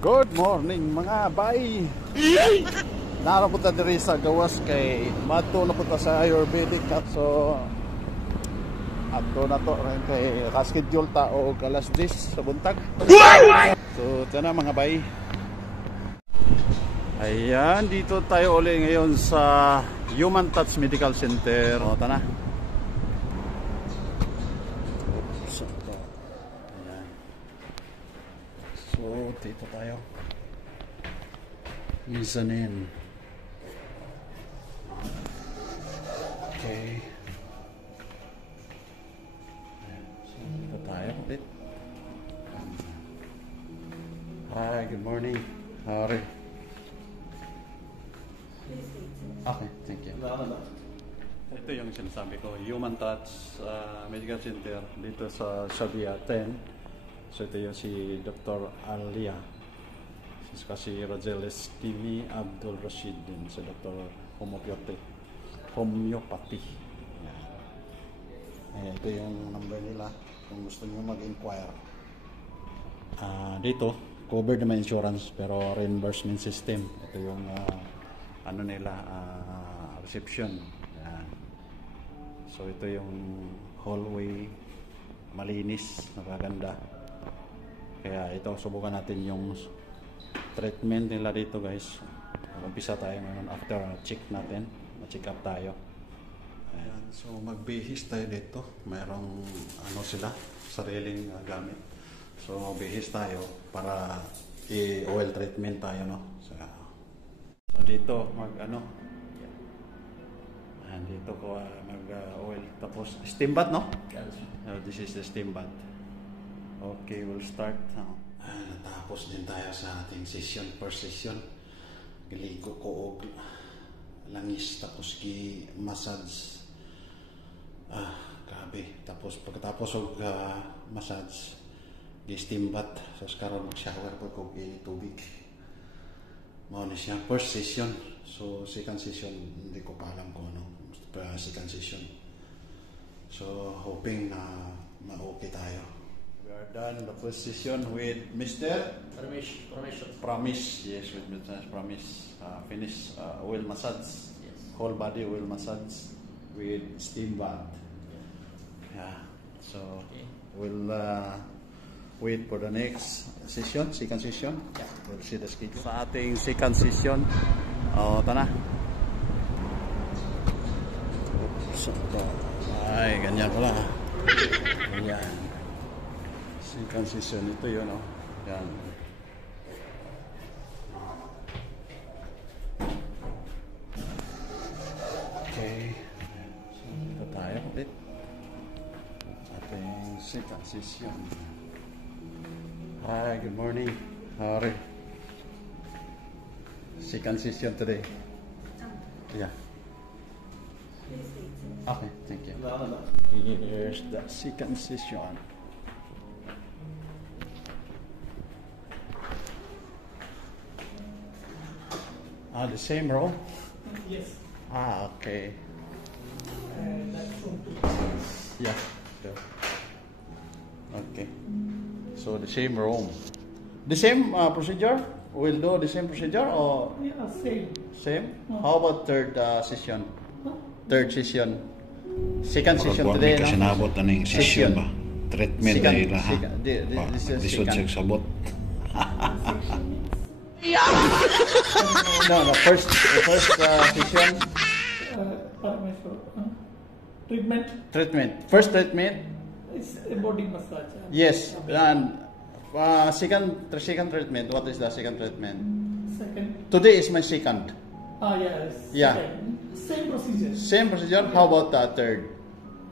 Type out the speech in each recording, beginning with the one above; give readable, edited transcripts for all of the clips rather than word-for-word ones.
Good morning mga bay. Narapunta diri sa gawas kay mato na punta sa Ayurvedic. So ato na to rin kay kaschedule ta o alas 10 sa buntag. So tana mga bay. Ayan, dito tayo uli ngayon sa Human Touch Medical Center. O tana. So dito tayo. Mezzanine. Okay. So dito tayo ulit. Hi, good morning. How are you? Okay, thank you. Ito yung sinasabi ko, Human Touch Medical Center dito sa Shabia 10. So ito yung si Dr. Alia, si Rajeles Kimi Abdul Rashid din, si Dr. Homeopathy. Ito yung number nila kung gusto nyo mag-inquire. Dito, covered naman insurance pero reimbursement system. Ito yung ano nila, reception. So ito yung hallway, malinis, nakaganda. Kaya ito, subukan natin yung treatment nila dito guys. Umpisa tayo ngayon after check natin, ma-check up tayo. Ayan, so magbihis tayo dito. Mayroong ano sila, sariling gamit. So magbihis tayo para i-oil treatment tayo, no? So dito dito ko mag-oil tapos steam bath, no? This is the steam bath. Okay, we'll start now. Natapos din tayo sa ating session, first session. Giligo ko og langis tapos gi-massage. Grabe. Tapos pagkatapos og massage, gi-steam bath. So karon mag-shower ko og tubig. Mao ni siya first session. So second session hindi ko pa alam kung ano. Second session. So hoping na ma-okay tayo. We are done the first session with Mr. Promise. Yes, with Mr. Promise. Finish oil massage. Yes. Whole body oil massage with steam bath. Yeah. So we'll wait for the next session, second session. Yeah. We'll see the schedule. Sa ating second session. Tana. Ay, ganyan pala. Ganyan. Second session ito yun, no? Yan. Okay. So, dito tayo ulit. Ating second session. Hi, good morning. How are you? Second session today. Yeah. Okay, thank you. Here's the second session. The same room? Yes. Okay. Yeah. Sure. Okay. So the same room. The same procedure? We'll do the same procedure or? Yeah, same. Same? How about third session? Third session. Second session today, no? Kasi naabot na yung session ba? Treatment na ila ha? Lisod siya sabot. No, the first session. Treatment. First treatment. It's a body massage. Yes, and second treatment. What is the second treatment? Second. Today is my second. Yes. Yeah. Same procedure. Same procedure. How about the third?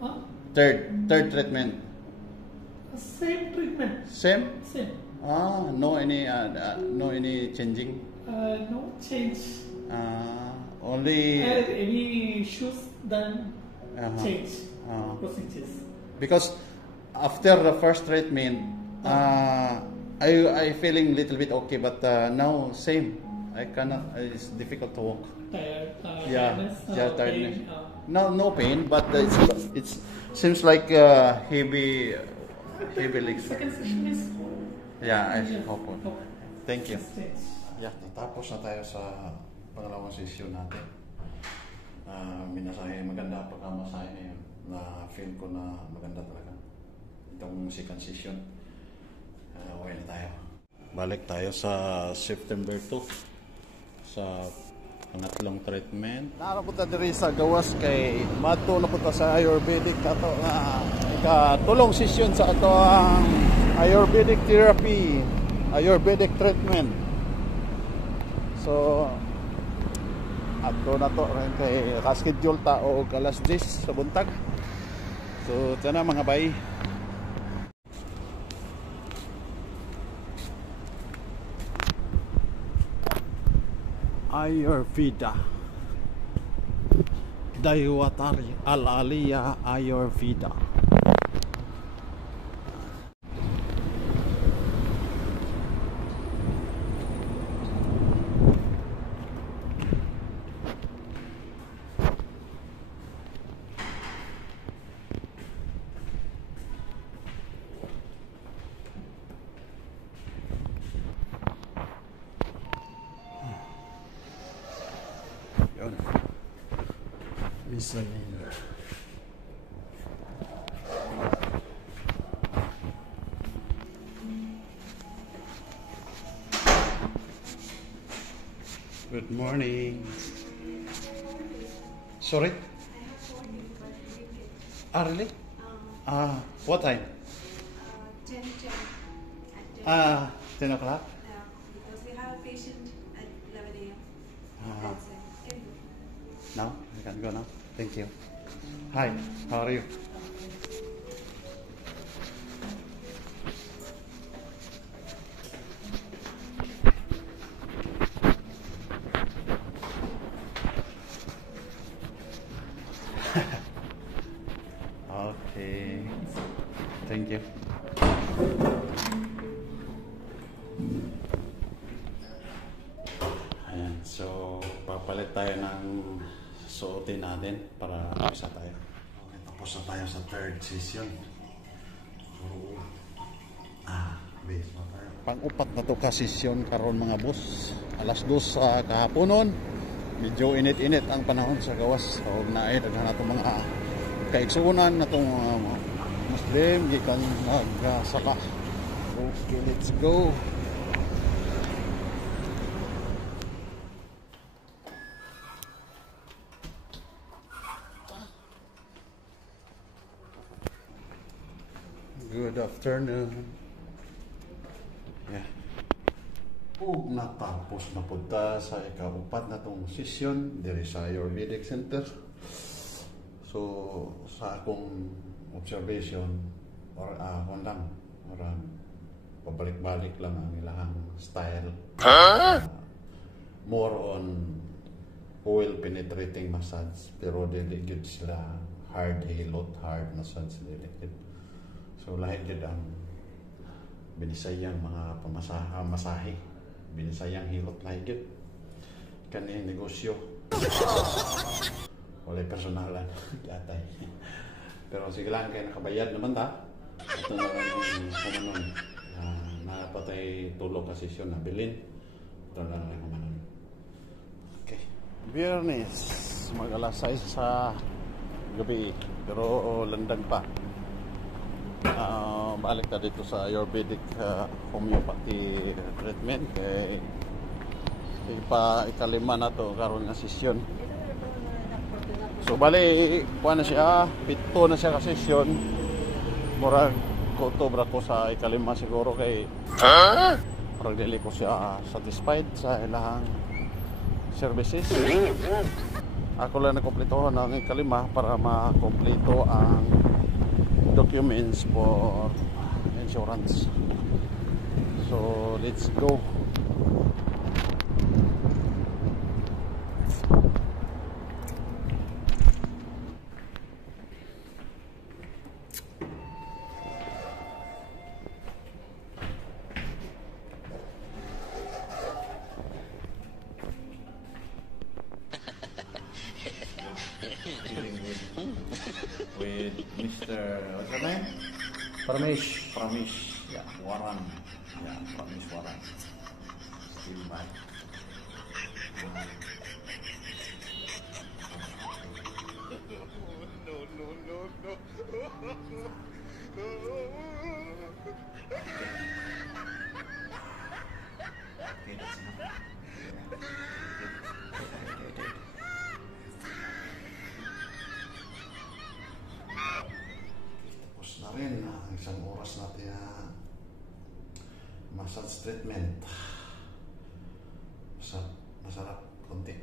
Huh? Third treatment. Same treatment. Same. Same. No any changing. No change. Only. Any issues then change procedures. Because after the first treatment, I feeling little bit okay, but now same. I cannot. It's difficult to walk. Tiredness. Tiredness. No pain, but it seems like heavy legs. Second session is. Yeah, I hope. Thank you. Just change. Yeah, natapos na tayo sa pangalawang session natin. Minasahe, maganda pagkamasahe na yun. Na-feel ko na maganda talaga. Itong second session. Okay na tayo. Balik tayo sa September 2. Sa pangatlong treatment. Narapunta diri sa gawas kay Mato na punta sa Ayurvedic ato nga ikatulong session sa ato ang Ayurvedic therapy, Ayurvedic treatment. So ato na to rin kay schedule ta o alas 10 sa buntag. So tana mga bay. Ayurveda Daiwatari Al-Aliyah Ayurveda. Listening. Good morning. Sorry? Really? What time? 10 o'clock? Because we have a patient at 11 a.m. That's it. Can you? Now? I can go now? Thank you. Hi, how are you? Okay. Thank you. Ayan, so papalit tayo ng suotin natin para isa tayo. Okay, tapos na tayo sa third session. So, base na tayo. Pang-upat na to ka session karon mga boss. Alas 2 sa kahaponon. Medyo init-init ang panahon sa gawas. So, naayad na itong mga kaigsuunan na itong Muslim. Gikan nagsaka. Okay, let's go. Good afternoon. Yeah. Natapos na punta sa ikaupat na itong session diri sa Ayurvedic Center. So, sa akong observation, or pabalik-balik lang ang ilang style. More on oil penetrating massage, pero dili gid sila hard hilot, hard massage dili gid. So lahat gid ang binisayang mga masahe, binisayang hilot lahat gid. Kani negosyo. Wala personalan atay. Pero sige lang kay nakabayad naman ta. Ito na yung kumanon. Napatay tulog ka sesyon na bilin. Ito na lang kumanon. Okay. Biyernes, mag-alas 6 sa gabi. Pero landag pa. Balik na dito sa Ayurvedic homeopathy treatment. Kaya ikalima na to karon nga sesyon. So bali, kuha na siya, 7 na siya ka session. Murag October ko sa ikalima siguro kay murag dili ko siya satisfied sa ilang services. Ako lang nakompletohan ng ikalima para makompleto ang documents for insurance. So let's go. With Mr. what's her name? Pramesh. Yeah, Waran. Yeah, Pramesh Waran. timbay. Okay, that's enough. Tapos na rin ang isang oras natin massage treatment. Masarap konti.